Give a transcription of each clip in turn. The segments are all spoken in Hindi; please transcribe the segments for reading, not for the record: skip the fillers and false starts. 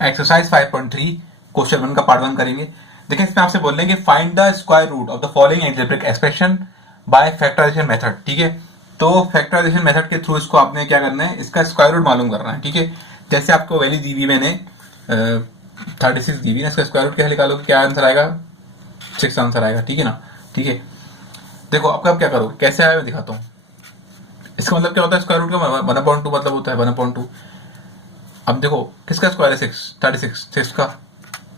एक्सरसाइज 5.3 क्वेश्चन 1 का पार्ट 1 करेंगे। देखिए इसमें आपसे बोल रहे हैं कि find the square root of the following algebraic expression by factorization method. ठीक है, तो फैक्टराइजेशन मेथड के थ्रू इसको आपने क्या करना है, इसका स्क्वायर रूट मालूम करना है। ठीक है, जैसे आपको वैल्यू दी हुई मैंने 36 दी हुई ना, इसका स्क्वायर रूट क्या निकालोगे, क्या आंसर आएगा, 6 आंसर आएगा। ठीक है ना। ठीक है, देखो अब क्या करोगे, कैसे आया मैं दिखाता हूँ। इसका मतलब क्या होता है, स्क्वायर रूट का 1/2 मतलब होता है 1/2। अब देखो किसका स्क्वायर है, 6 का,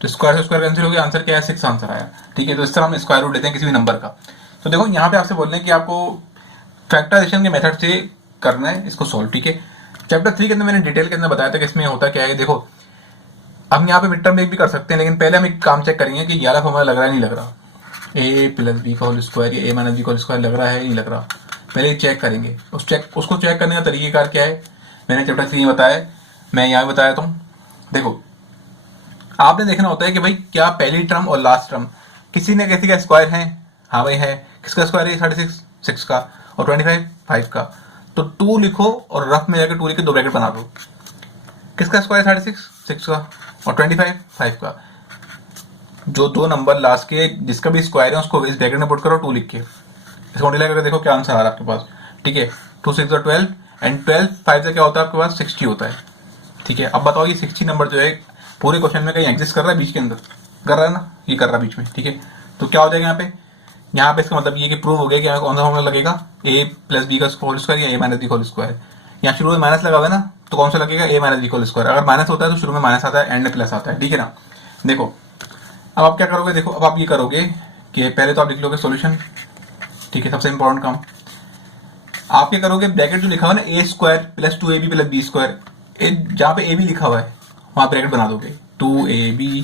तो स्क्वायर से स्क्वायर कैंसिल हो गया, आंसर क्या है, 6 आंसर आया। ठीक है, तो इस तरह हम स्क्वायर रूट लेते हैं किसी भी नंबर का। तो देखो यहाँ पे आपसे बोल रहे हैं कि आपको फैक्टराइजेशन के मेथड से करना है इसको सॉल्व। ठीक है, चैप्टर 3 के अंदर मैंने डिटेल के अंदर बताया था कि इसमें होता क्या है। देखो हम यहाँ पे मिड टर्म भी कर सकते हैं, लेकिन पहले हम एक काम चेक करेंगे कि 11 फॉर्मूला लग रहा है नहीं लग रहा, ए प्लस बी का होल स्क्वायर या ए माइनस बी का होल स्क्वायर लग रहा है नहीं लग रहा, पहले चेक करेंगे। उसको चेक करने का तरीकेकार क्या है, मैंने चैप्टर 3 में बताया, मैं यहाँ बताया था। देखो आपने देखना होता है कि भाई क्या पहली टर्म और लास्ट टर्म किसी न किसी का स्क्वायर है। हाँ भाई है, किसका स्क्वायर है, 36 का, और 25 5 का। तो 2 लिखो और रफ में जाकर 2 लिख के 2 ब्रैकेट बना दो। किसका स्क्वायर 36 का, और 25 5 का। जो 2 नंबर लास्ट के जिसका भी स्क्वायर है उसको इस ब्रैकेट में पुट करो 2 लिख के, इसको मल्टीप्लाई करके देखो क्या आंसर आ रहा है आपके पास। ठीक है, 2 6 12 एंड 12 5 से क्या होता है आपके पास 60 होता है। ठीक है, अब बताओ ये 60 नंबर जो है पूरे क्वेश्चन में कहीं एग्जिस्ट कर रहा है, बीच के अंदर कर रहा है ना, ये कर रहा है बीच में। ठीक है, तो क्या हो जाएगा यहाँ पे इसका मतलब ये कि प्रूव हो गया कि कौन सा फॉर्मूला लगेगा, ए प्लस बी का होल स्क्वायर या ए माइनस बी का होल स्क्वायर। यहाँ शुरू में माइनस लगा हुआ है ना, तो कौन सा लगेगा, ए माइनस बी का होल स्क्वायर। अगर माइनस होता है तो शुरू में माइनस आता है, एंड में प्लस आता है। ठीक है ना। देखो अब आप क्या करोगे, देखो अब आप ये करोगे कि पहले तो आप लिख लोगे सोल्यूशन। ठीक है, सबसे इंपॉर्टेंट काम आप क्या करोगे, ब्रैकेट जो लिखा हुआ है ना, A square plus 2ab plus B square, जहाँ पे ए बी लिखा हुआ है वहां ब्रैकेट बना दोगे, 2ab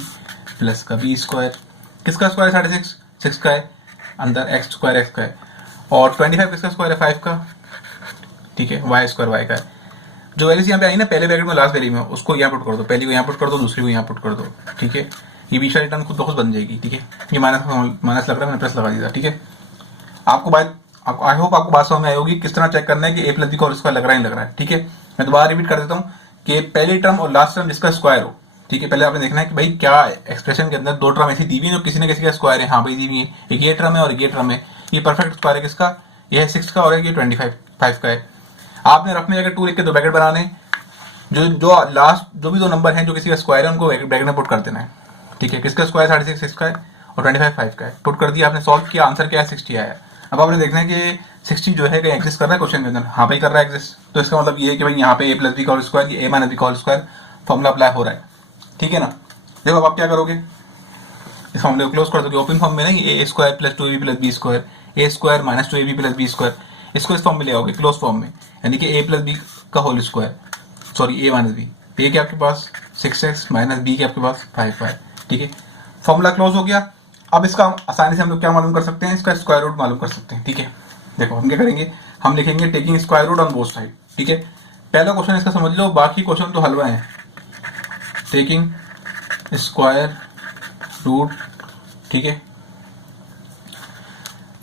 प्लस का बी स्क्वायर। किसका स्क्वायर 6 का है, अंदर एक्स स्क्वायर एक्स का है, और 25 किसका स्क्वायर है 5 का। ठीक है, वाई स्क्वायर वाई का है। जो वैल्यूज यहाँ पे आई ना पहले ब्रैकेट में लास्ट वैल्यू में, उसको यहाँ पुट कर दो, पहली को यहाँ पुट कर दो, दूसरी को यहाँ पुट कर दो। ठीक है, ये बीच वाली टर्म खुद ब खुद बन जाएगी। ठीक है, ये माइनस लग रहा है, मैंने प्लस लगा दिया। ठीक है, आपको आई होप आपको बात समझ में आई होगी किस तरह चेक करना है कि ए प्लस बी का होल स्क्वायर लग रहा है नहीं लग रहा है। ठीक है, मैं दोबारा रिपीट कर देता हूँ कि पहली टर्म और लास्ट टर्म जिसका स्क्वायर हो। ठीक है, पहले आपने देखना है कि भाई क्या एक्सप्रेशन के अंदर 2 टर्म ऐसी दी हुई है जो किसी न किसी का स्क्वायर है। हाँ भाई दी हुई है, एक ये टर्म है और एक ये टर्म है। ये परफेक्ट स्क्वायर है किसका, ये है 6 का और ये 25 5 का है। आपने रफ में जाकर 2 लिख के 2 ब्रैकेट बनाने, जो लास्ट जो भी 2 नंबर हैं जो किसी का स्क्वायर है उनको ब्रैकेट में पुट कर देना है। ठीक है, किसका स्क्वायर 36 का है और 25 5 का है, पुट कर दिया आपने, सॉल्व किया, आंसर क्या है 60 आया। अब आपने देखना है कि 60 जो है कहीं एग्जिस्ट कर रहा है क्वेश्चन के अंदर। हाँ भाई कर रहा है एग्जिस्ट, तो इसका मतलब ये है कि भाई यहाँ पे ए प्लस बी का होल स्क्वायर ए माइनस बी का होल स्क्वायर फॉर्मूला अप्लाई हो रहा है। ठीक है ना। देखो अब आप क्या करोगे, इस फॉर्मूले को क्लोज कर दोगे, ओपन फॉर्म में नहीं, A square plus 2ab plus B square, A square minus 2ab plus B square, इसको इस फॉर्म में ले आओगे क्लोज फॉर्म में, यानी कि ए प्लस बी का होल स्क्वायर, सॉरी ए माइनस बी, ए के आपके पास 6x माइनस बी के आपके पास 5y। ठीक है, फॉर्मूला क्लोज हो गया। अब इसका आसानी से हम लोग क्या मालूम कर सकते हैं, इसका स्क्वायर रूट मालूम कर सकते हैं। ठीक है, देखो हम क्या करेंगे, हम लिखेंगे taking square root on both side. ठीक है, पहला क्वेश्चन इसका समझ लो, बाकी क्वेश्चन तो हलवा है। टेकिंग स्क्वायर रूट, ठीक है,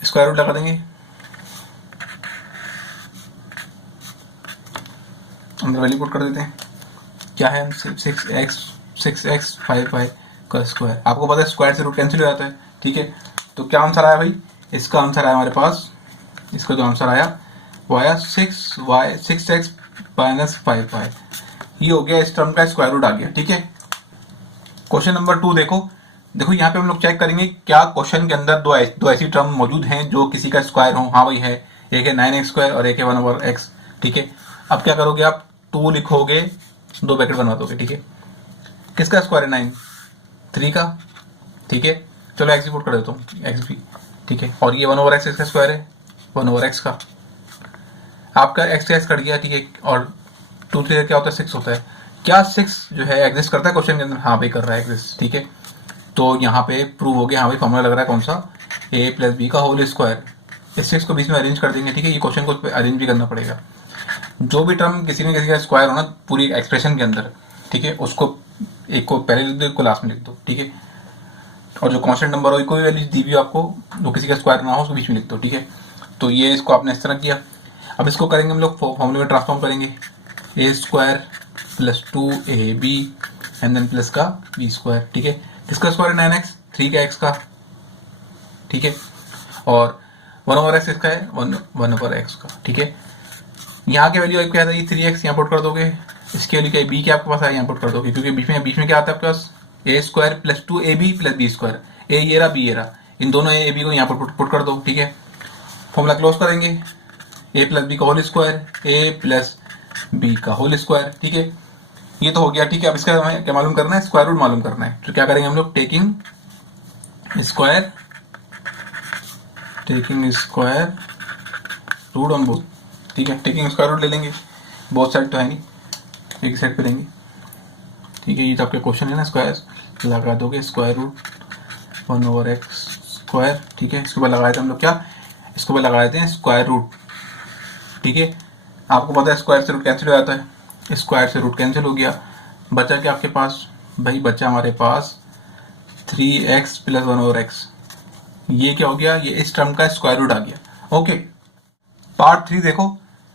स्क्वायर रूट लगा देंगे, अंदर वैल्यू पुट कर देते हैं, क्या है 6x 5y का स्क्वायर। आपको पता है स्क्वायर से रूट कैंसिल हो जाता है। ठीक है, तो क्या आंसर आया भाई, इसका आंसर आया हमारे पास, इसका जो आंसर आया वो आया 6x माइनस 5y। ये हो गया, इस टर्म का स्क्वायर रूट आ गया। ठीक है, क्वेश्चन नंबर 2 देखो यहाँ पे हम लोग चेक करेंगे क्या क्वेश्चन के अंदर दो ऐसी टर्म मौजूद हैं जो किसी का स्क्वायर हो। हाँ भाई है, एक है 9x स्क्वायर और एक है 1/x। ठीक है, अब क्या करोगे आप, 2 लिखोगे, 2 ब्रैकेट बनवा दोगे। ठीक है, किसका स्क्वायर है 9, 3 का। ठीक है, चलो एक्स पुट कर देता हूँ, एक्स भी। ठीक है, और ये 1/x किसका स्क्वायर है, 1/x का, आपका एक्स का एक्स कट गया। ठीक है, और 2 3 क्या होता है 6 होता है। क्या 6 जो है एग्जिस्ट करता है क्वेश्चन के अंदर, हाँ भाई कर रहा है एग्जिस्ट। ठीक है, तो यहाँ पे प्रूव हो गया, हाँ भाई फॉर्मूला लग रहा है कौन सा, ए प्लस बी का होल स्क्वायर। इस 6 को बीच में अरेंज कर देंगे। ठीक है, ये क्वेश्चन को अरेंज भी करना पड़ेगा, जो भी टर्म किसी न किसी का स्क्वायर हो ना पूरी एक्सप्रेशन के अंदर। ठीक है, उसको एक को पहले लिख दो, एक को लास्ट में लिख दो। ठीक है, और जो कांस्टेंट नंबर हो, कोई वैल्यू दी भी आपको जो किसी का स्क्वायर ना हो उसको बीच में लिख दो। ठीक है, तो ये इसको आपने इस तरह किया। अब इसको करेंगे हम लोग फॉर्मूले में ट्रांसफॉर्म करेंगे, A square plus 2ab and then plus का बी स्क्वायर, ठीक है। किसका स्क्वायर है 9x, 3 का x का, ठीक है। और 1/x इसका है 1/x का, ठीक है। यहाँ की वैल्यू क्या है 3x, यहाँ पुट कर दोगे। इसकी वैल्यू क्या है b के आपके पास है, यहाँ पुट कर दोगे, क्योंकि बीच में क्या आता है आपके पास a square plus 2ab plus B square, a ये रहा b ये रहा, इन दोनों a b को यहाँ पर पुट कर दो, ठीक है। फॉर्मूला क्लोज करेंगे, a प्लस बी का whole square, a plus B का होल स्क्वायर, ठीक है। ये तो हो गया, ठीक है। अब इसका हमें क्या मालूम करना है, स्क्वायर रूट मालूम करना है। तो क्या करेंगे हम लोग, taking square root on both, ठीक है। टेकिंग स्क्वायर रूट ले लेंगे, बोथ साइड तो है नहीं, एक साइड पे लेंगे, ठीक है। ये तो आपके क्वेश्चन है ना, स्क्वायर लगा दोगे, स्क्वायर रूट 1/x स्क्वायर, ठीक है। इसके ऊपर लगाए थे हम लोग क्या, इसके ऊपर लगाए थे स्क्वायर रूट, ठीक है। आपको पता है स्क्वायर से रूट कैंसिल हो जाता है, स्क्वायर से रूट कैंसिल हो गया, बचा क्या आपके पास भाई, बचा हमारे पास 3x प्लस 1/x। ये क्या हो गया, ये इस टर्म का स्क्वायर रूट आ गया, ओके। पार्ट 3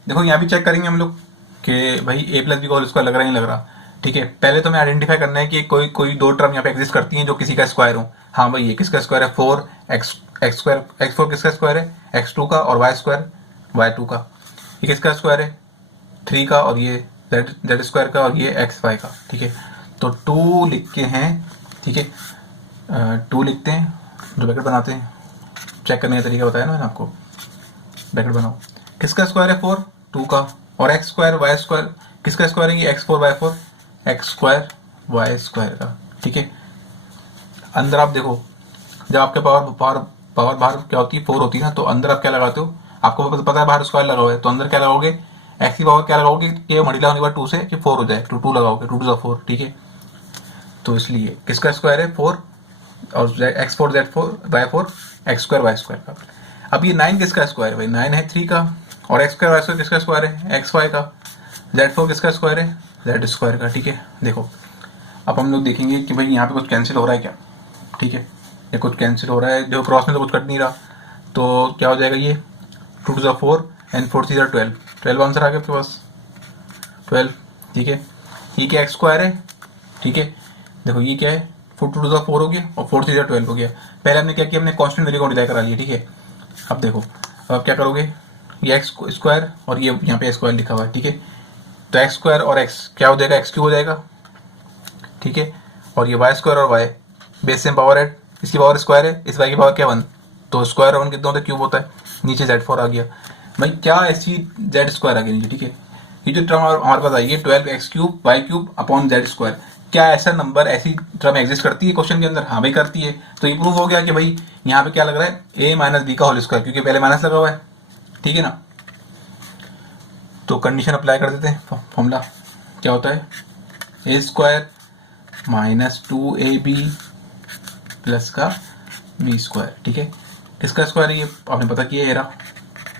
देखो यहाँ भी चेक करेंगे हम लोग कि भाई a प्लस बी का होल स्क्वायर लग रहा है नहीं लग रहा, ठीक है। पहले तो हमें आइडेंटिफाई करना है कि कोई दो टर्म यहाँ पे एग्जिस्ट करती हैं जो किसी का स्क्वायर हो। हाँ भाई, ये किसका स्क्वायर है 4x स्क्वायर, x4 किसका स्क्वायर है x2 का, और y स्क्वायर y2 का। ये किसका स्क्वायर है 3 का, और ये z स्क्वायर का, और ये xy का, ठीक है। तो 2 लिख के हैं, ठीक है। 2 लिखते हैं, जो ब्रैकेट बनाते हैं, चेक करने का तरीका बताया ना मैंने आपको। ब्रैकेट बनाओ, किसका स्क्वायर है 4, 2 का, और x स्क्वायर y स्क्वायर किसका स्क्वायर है, ये x4 y4, x square y square का, ठीक है। अंदर आप देखो, जब आपके पावर बाहर क्या होती है 4 होती है ना, तो अंदर आप क्या लगाते हो, आपको पता है बाहर स्क्वायर लगा हुआ है, तो अंदर क्या लगाओगे, x की पावर क्या लगाओगे कि मल्टीप्लाई होने के बाद 2 से कि 4 हो जाए, 2 लगाओगे, 2 2 4, ठीक है। तो इसलिए किसका स्क्वायर है 4, और x4 z4 y4 x square y square का। अब ये 9 किसका स्क्वायर है भाई, 9 है 3 का, और x स्क्वायर y स्क्वायर किसका स्क्वायर है xy का, z4 किसका स्क्वायर है z स्क्वायर का, ठीक है। देखो अब हम लोग देखेंगे कि भाई यहाँ पे कुछ कैंसिल हो रहा है क्या, ठीक है। ये कुछ कैंसिल हो रहा है, देखो क्रॉस में तो कुछ कट नहीं रहा, तो क्या हो जाएगा ये 2 2 4 एंड 4 3 12, 12 आंसर आ गया आपके पास 12, ठीक है। ये क्या एक्स स्क्वायर है, ठीक है। देखो ये क्या है 4 2 4 हो गया, और 4 3 12 हो गया। पहले हमने क्या किया, हमने कांस्टेंट वैल्यू को मल्टीप्लाई करा लिया, ठीक है। अब देखो अब क्या करोगे, ये एक्स स्क्वायर और ये यहाँ पे स्क्वायर लिखा हुआ है, ठीक है। तो एक्स स्क्वायर और एक्स क्या हो जाएगा, एक्स क्यूब हो जाएगा, ठीक है। और ये वाई स्क्वायर और वाई बेस सेम पावर है, इसकी पावर स्क्वायर है, इस वाई की पावर क्या 1, तो स्क्वायर 1 कितना होता है, क्यूब होता है। नीचे z4 आ गया भाई, क्या ऐसी z स्क्वायर आ गया नीचे, ठीक है। ये जो टर्म हमारे पास आई है 12x cube Y cube upon z square, क्या ऐसा नंबर, ऐसी टर्म एग्जिस्ट करती है क्वेश्चन के अंदर, हाँ भाई करती है। तो ये प्रूफ हो गया कि भाई यहाँ पे क्या लग रहा है a माइनस बी का होल स्क्वायर, क्योंकि पहले माइनस लगा हुआ है, ठीक है ना। तो कंडीशन अप्लाई कर देते हैं, फॉर्मूला क्या होता है a square minus 2ab plus का बी स्क्वायर, ठीक है। किसका स्क्वायर है ये आपने पता किया है,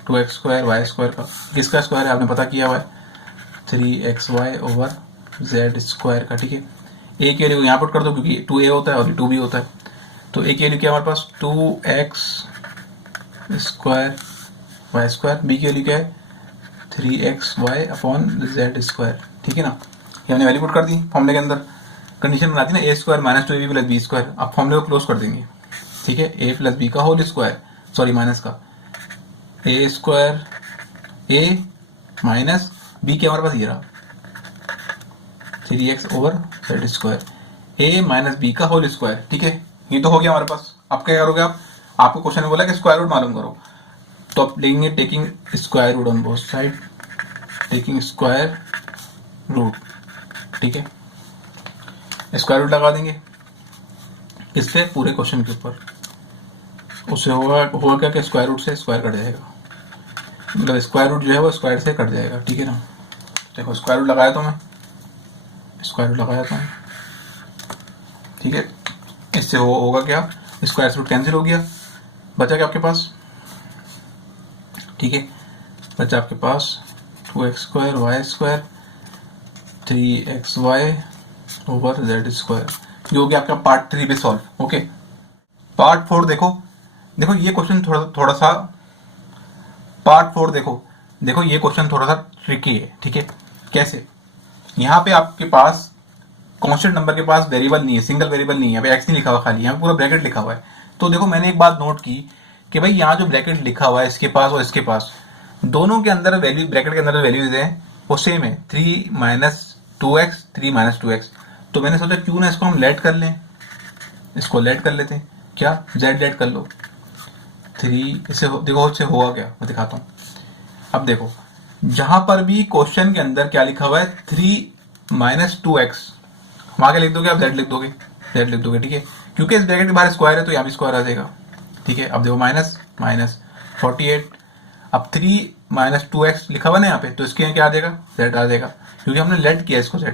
2x स्क्वायर वाई स्क्वायर का। किसका स्क्वायर है आपने पता किया हुआ है 3xy ओवर z स्क्वायर का, ठीक है। a की वैल्यू यहाँ पुट कर दो, क्योंकि 2a होता है और 2b होता है। तो a की वैल्यू क्या हमारे पास 2x square Y square, b की वैल्यू क्या है 3xy अपॉन z स्क्वायर, ठीक है ना। ये हमने वैल्यू पुट कर दी फॉर्मूले के अंदर। कंडीशन बनाती है ना a square minus 2ab plus B square. अब फॉर्मूले को क्लोज कर देंगे, ठीक है। a प्लस बी का होल स्क्वायर, सॉरी माइनस का, a square a minus B के हमारे पास ये रहा 3x over z square, a minus B का होल स्क्वायर, ठीक है। ये तो हो गया हमारे पास। अब क्या करोगे आप, आपको क्वेश्चन में बोला कि स्क्वायर रूट मालूम करो, तो आप लेंगे taking square root on both side, taking square root, ठीक है। स्क्वायर रूट लगा देंगे इस पे पूरे क्वेश्चन के ऊपर, उससे होगा क्या कि स्क्वायर रूट से स्क्वायर कट जाएगा, मतलब स्क्वायर रूट जो है वो स्क्वायर से कट जाएगा, ठीक है ना। देखो स्क्वायर रूट लगाया तो मैं, स्क्वायर रूट लगाया था, ठीक है। इससे होगा क्या, स्क्वायर रूट कैंसिल हो गया, बचा क्या आपके पास, ठीक है। बचा आपके पास 2x square Y square 3xy over z square, ये हो गया आपका पार्ट 3 पे सॉल्व, ओके। पार्ट 4 देखो ये क्वेश्चन थोड़ा सा पार्ट 4 देखो ये क्वेश्चन थोड़ा सा ट्रिकी है, ठीक है। कैसे, यहाँ पे आपके पास कांस्टेंट नंबर के पास वेरिएबल नहीं है, सिंगल वेरिएबल नहीं है, अभी एक्स नहीं लिखा हुआ खाली, यहाँ पूरा ब्रैकेट लिखा हुआ है। तो देखो मैंने एक बात नोट की कि भाई यहाँ जो ब्रैकेट लिखा हुआ है इसके पास और इसके पास, दोनों के अंदर वैल्यू, ब्रैकेट के अंदर वैल्यूज है वो सेम है, 3 - 2x 3 - 2x। तो मैंने सोचा क्यों ना इसको हम लेट कर लें, इसको लेट कर लेते हैं। क्या z लेट कर लो 3, इससे देखो इससे होगा क्या, मैं दिखाता हूँ। अब देखो जहां पर भी क्वेश्चन के अंदर क्या लिखा हुआ है 3 - 2x, हम आगे लिख दोगे, आप z लिख दोगे, z लिख दोगे, ठीक है, क्योंकि इस ब्रैकेट के बाहर स्क्वायर है तो यहाँ भी स्क्वायर आ जाएगा, ठीक है। अब देखो माइनस माइनस 48, अब 3 - 2x लिखा हुआ ना यहाँ पे, तो इसके यहाँ क्या आ जाएगा, z आ जाएगा, क्योंकि हमने लेट किया इसको z,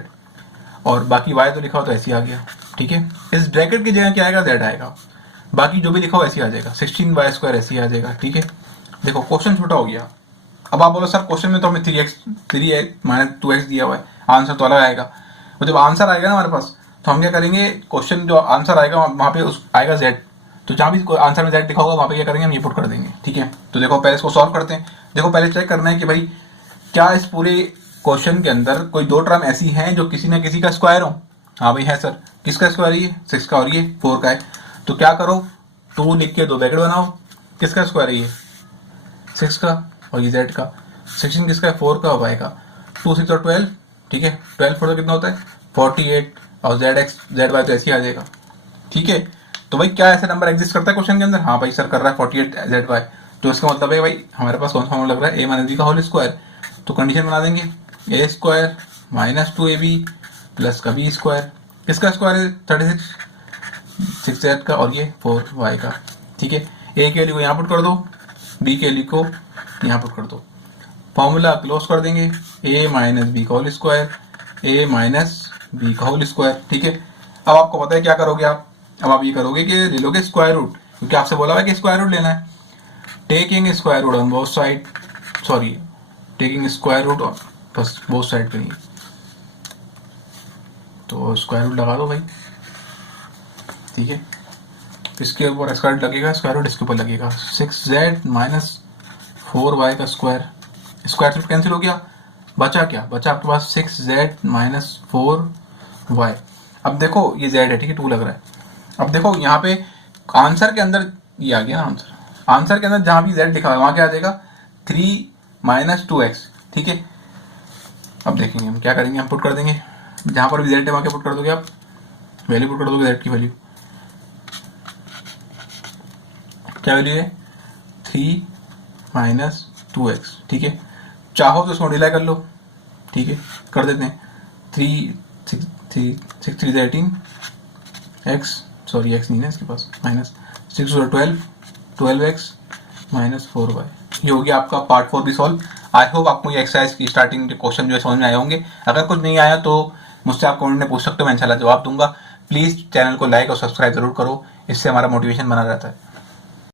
और बाकी y तो लिखा हुआ तो ऐसे ही आ गया, ठीक है। इस ब्रैकेट की जगह क्या आएगा, z आएगा, बाकी जो भी लिखा हुआ ऐसे ही आ जाएगा, 16y² ऐसे ही आ जाएगा, ठीक है। देखो क्वेश्चन छोटा हो गया। अब आप बोलो सर क्वेश्चन में तो हमें 3 - 2x दिया हुआ है, आंसर तो अलग आएगा। तो जब आंसर आएगा ना हमारे पास, तो हम क्या करेंगे, क्वेश्चन जो आंसर आएगा वहां पे उस आएगा z, तो जहां भी आंसर में z लिखा होगा वहां पे क्या करेंगे, हम ये पुट कर देंगे, ठीक है। तो देखो पहले इसको सॉल्व करते हैं। देखो पहले चेक करना है कि भाई क्या इस पूरे क्वेश्चन के अंदर कोई दो टर्म ऐसी हैं जो किसी ना किसी का स्क्वायर हो। हाँ भाई है सर, किसका स्क्वायर है, ये 6 का और ये 4 का है। तो क्या करो, 2 लिख के 2 ब्रैकेट बनाओ, किसका स्क्वायर है ये 6 का, और ये z का, 16 किसका है 4 का, और y का, 2 6 और 12, ठीक है। 12 4 कितना होता है 48, और z y तो ऐसे ही आ जाएगा, ठीक है। तो भाई क्या ऐसा नंबर एग्जिस्ट करता है क्वेश्चन के अंदर, हाँ भाई सर कर रहा है 48 z y, तो इसका मतलब है भाई हमारे पास कौन सा फॉर्मूला लग रहा है, a - b का होल स्क्वायर। तो कंडीशन बना देंगे a² - 2ab प्लस का b स्क्वायर, किसका स्क्वायर है 36 6z का, और ये 4y का, ठीक है। a के वैल्यू को यहाँ पुट कर दो, b के वैल्यू को यहाँ पुट कर दो, फॉर्मूला क्लोज कर देंगे, a - b का होल स्क्वायर, a - b का होल स्क्वायर, ठीक है। अब आपको पता है क्या करोगे आप, अब आप ये करोगे कि ले लोगे स्क्वायर रूट, क्योंकि आपसे बोला हुआ है कि स्क्वायर रूट लेना है। Taking square root on both side, sorry taking square root on बस बोथ साइड पे ही, तो स्क्वायर रूट लगा दो भाई, ठीक है। इसके ऊपर स्क्वायर रूट लगेगा, स्क्वायर रूट इसके ऊपर लगेगा, 6z - 4y का स्क्वायर, स्क्वायर रूट कैंसिल हो गया, बचा क्या, बचा आपके पास 6z - 4y। अब देखो ये z है, ठीक है, 2 लग रहा है। अब देखो यहाँ पे आंसर के अंदर ये आ गया ना, आंसर के अंदर जहां भी z लिखा है वहां क्या आ जाएगा 3 - 2x, ठीक है। अब देखेंगे हम क्या करेंगे, हम पुट कर देंगे जहां पर भी z है वहां क्या पुट कर दोगे आप, वैल्यू पुट कर दोगे z की वैल्यू, क्या वैल्यू है 3 - 2x, ठीक है। चाहो तो उसको मल्टीप्लाई कर लो, ठीक है, कर देते हैं, 3 6 3 18 x, सॉरी x नहीं है इसके पास, माइनस 6 और 12x - 4y। ये हो गया आपका पार्ट 4 भी सॉल्व। आई होप आपको ये एक्सरसाइज की स्टार्टिंग के क्वेश्चन जो है समझ में आए होंगे। अगर कुछ नहीं आया तो मुझसे आप कमेंट में पूछ सकते हो, मैं इंशाल्लाह जवाब दूंगा। प्लीज चैनल को लाइक और सब्सक्राइब जरूर करो, इससे हमारा मोटिवेशन बना रहता है।